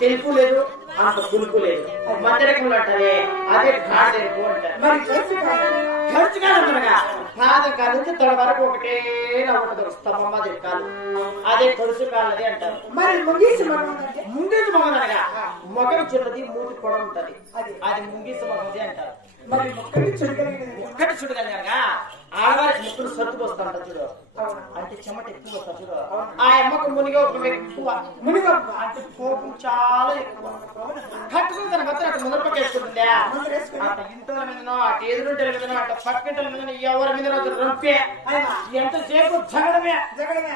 తెలుపు లేదు అంత పులుపు లేదు మధ్యరకంలో అంటారే అదే ఘాట్ తెలుపు అంటారు. మరి ఖర్చు కాదనగా పాదం కాదు నుంచి తొడ వరకు ఒకటే ఉంటుంది స్తంభం మాదిరి కాదు అదే తొడుసు కాలది అంటారు. మరి ముంగీసి మొగం అనగా మొగం చిన్నది మూతి పొడ ఉంటది అది ముంగీసి మొగది అంటారు. మరి ఒక్కటి చుడగలిగా ఆడవారికి ముక్కులు సత్తు వస్తా చూడు అంటే చెమట ఎక్కువ వస్తా చూడు ఆ అమ్మకు మునిగోపం ఎక్కువ మునిగోపం అంటే కోపం చాలా ఎక్కువ కట్టుకుంటాను మొత్తం అటు ముందర పక్క వేసుకుంటుందా అటు ఇంటోల మీదనో అటు ఎదురుంటల మీదనో అటు పక్కింటల మీదనో ఎవరి మీద రంపే ఎంతసేపు జగడమే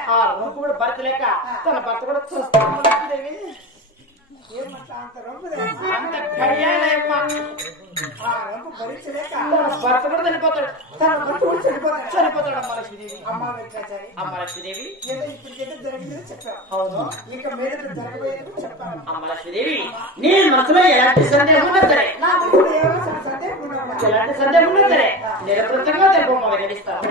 ఆ రొంపు కూడా భర్త లేక తన భర్త కూడా చూస్తాడు అంత కళ్యాణ భర్త కూడా చనిపోతాడు చనిపోతాడు అమ్మ లక్ష్మీదేవి. అమ్మ లక్ష్మీదేవి అవును అమ్మ లక్ష్మీదేవి నీ మనసులో ఎలాంటి సందేహం ఉన్నా సరే ఎలాంటి సందేహం ఉన్నా సరే నిరపృతంగా తెలుపు వెల్లడిస్తాను.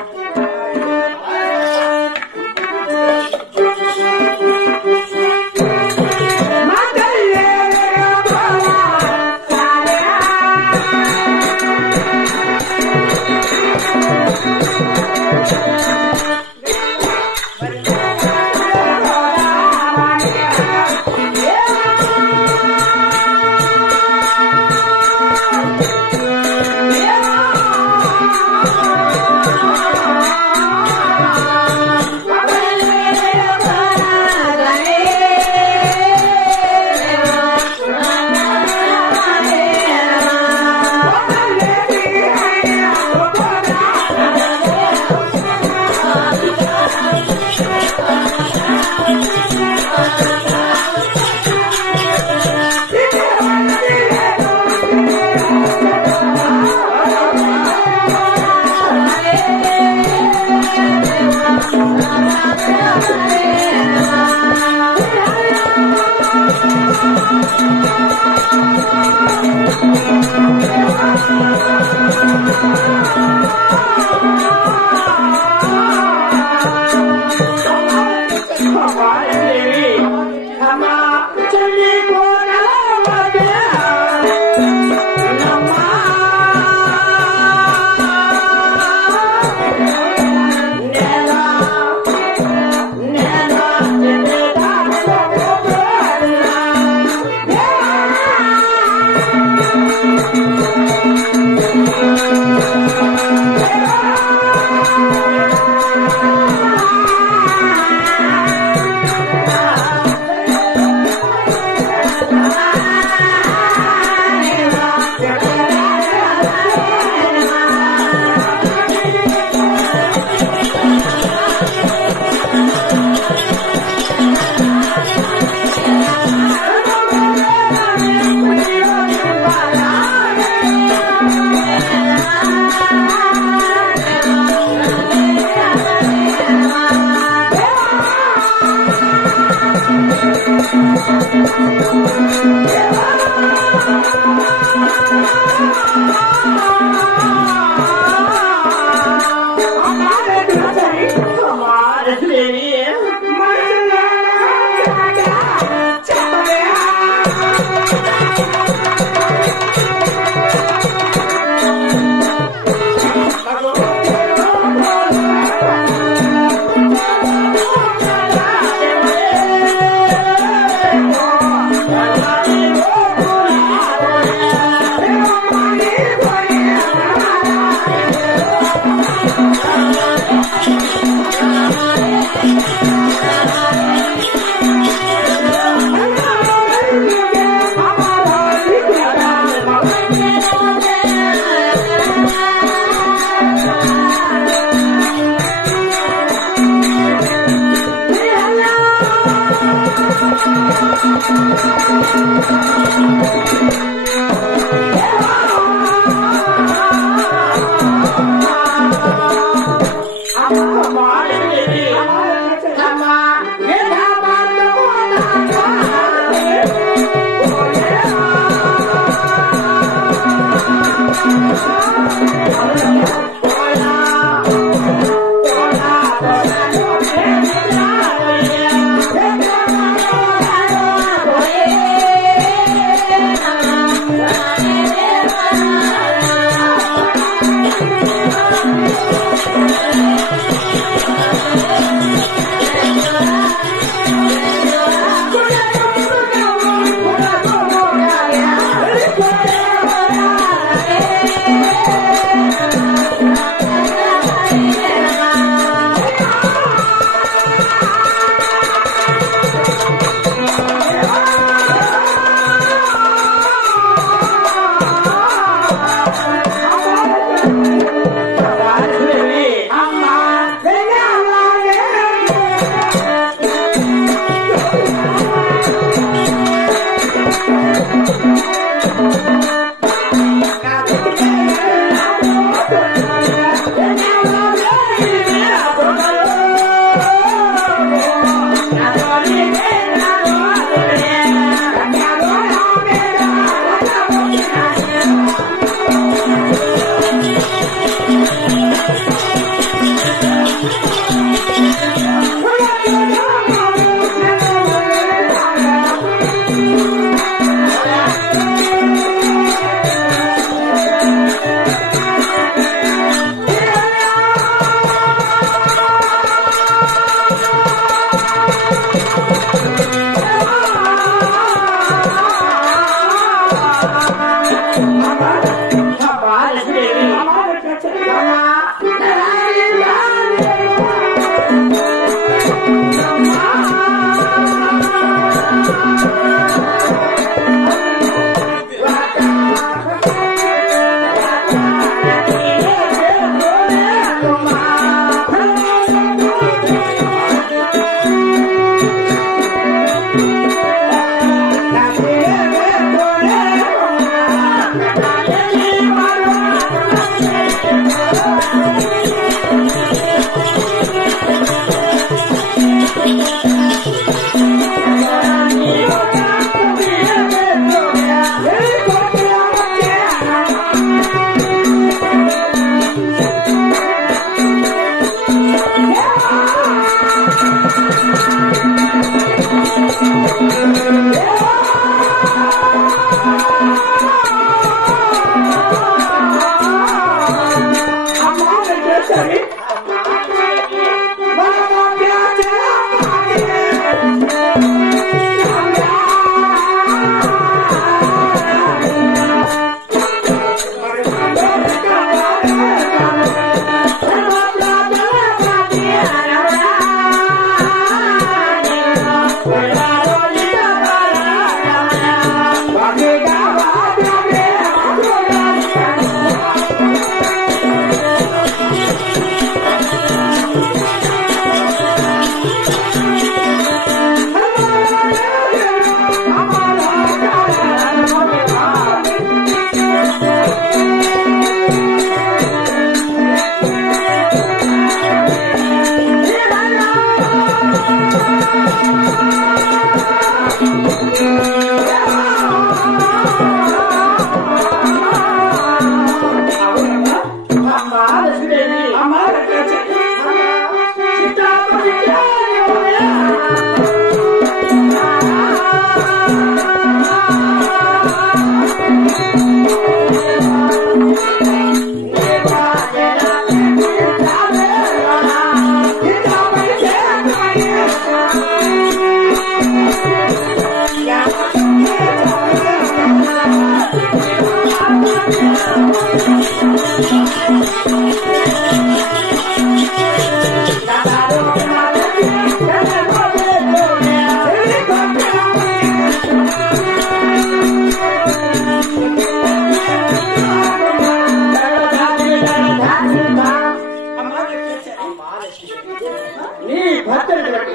నీ భర్తని బట్టి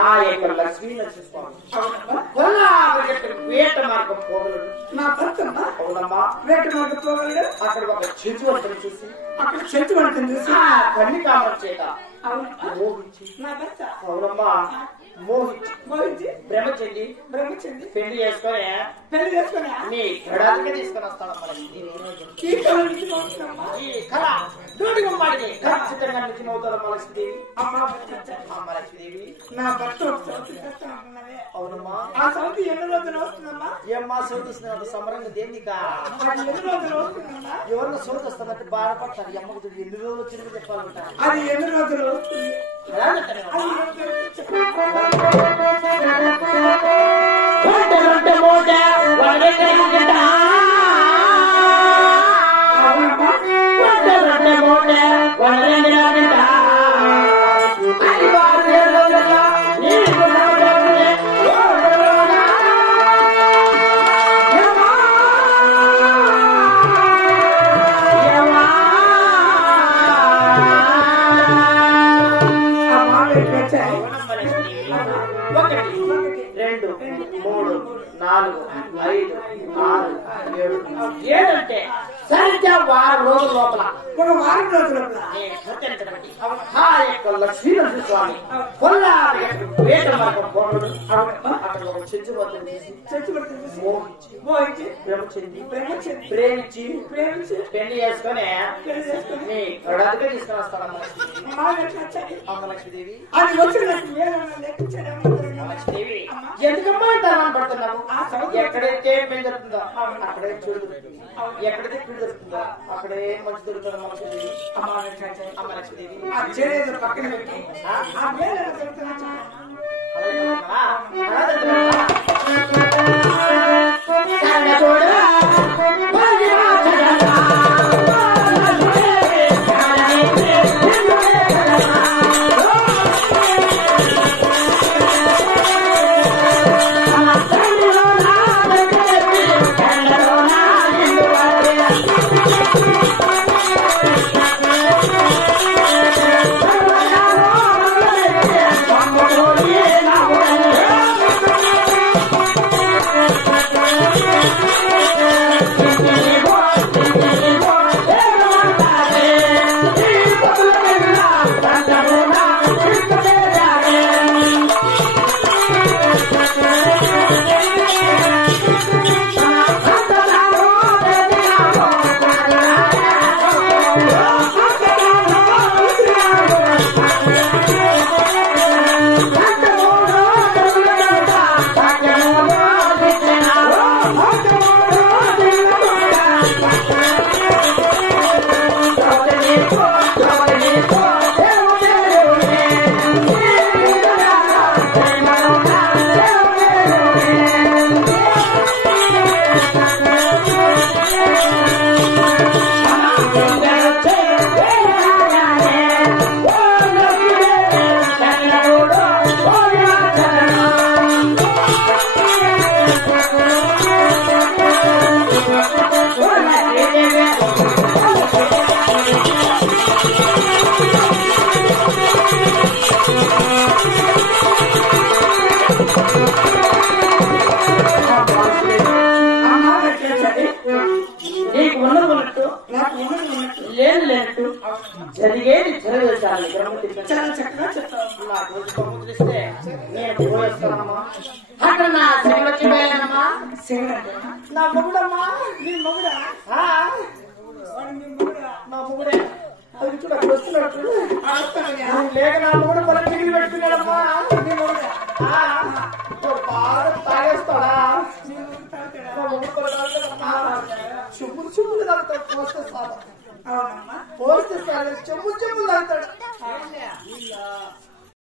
ఆ యొక్క లక్ష్మీ నరసింహస్వామి వేట మార్గం పోగలడు. నా భర్త అవునమ్మా, వేట మార్గం పోగలడు. అక్కడ ఒక చెట్టు వంటలు చూసి అక్కడ చెట్టు వంటలు చూసి కన్ని కామం చేత మోహించి, నా భర్త అవునమ్మా, మోహించి భ్రమ చెంది పెళ్లి చేసుకొని నీ గడాలకి తీసుకొని వస్తాడు. ఈ కళ దూడి గుమ్మాడికి ఖచ్చితంగా నిజమవుతాడు లక్ష్మీదేవి. అమ్మ లక్ష్మీదేవి, నా భర్త అవునమ్మా, ఆ సౌతి ఎన్ని రోజులు వస్తుందమ్మా? ఏమ్మా సోటు వస్తుంది సమరంగా దేనికా ఎన్ని రోజులు వస్తుందమ్మా? ఎవరిలో సోటు వస్తుందంటే బాధపడతారు. అమ్మకు ఎన్ని రోజులు వచ్చిందో చెప్పాలంటారు. అది ఎన్ని రోజులు వస్తుంది? ఏడంటే సరిగ్గా వారం రోజుల లోపల లక్ష్మీ నరసింహస్వామి వేట మార్గం పోగలడు. అక్కడ ఒక చెట్టు మోహించి ప్రేమించి పెళ్లి చేసుకొని నీ గడాదిగా తీసుకొని వస్తాను. అమ్మ లక్ష్మీదేవి, లక్ష్మీదేవి ఎందుకమ్మా ఇంతరాన్ని పడుతున్నావు? ఎక్కడైతే పెళ్లి దొరుకుతుందో అక్కడే చెడు దొరుకుతుంది, ఎక్కడైతే పెళ్లి దొరుకుతుందో అక్కడే మంచి దొరుకుతుంది. లక్ష్మీదేవి, అమ్మ లక్ష్మీదేవి పక్కన పెట్టి జరిగేది జరగదు. చాలా చక్కగా చెప్తాను. నేను పోయేస్తానమ్మా. అక్కడ నా శని వచ్చి పోయానమ్మా. నా మొగుడమ్మా. నీ మొగుడా? నా మొగుడే. అది చూడ వస్తున్నాడు. లేక నా మొగుడు పొలం మిగిలి పెట్టుకున్నాడమ్మా. నీ మొగుడే బాగా తాగేస్తాడా? చెప్పులు చెప్పులు తాగుతాడు. పోస్తే పోస్తే చెమ్ము చెప్పులు తాగుతాడు.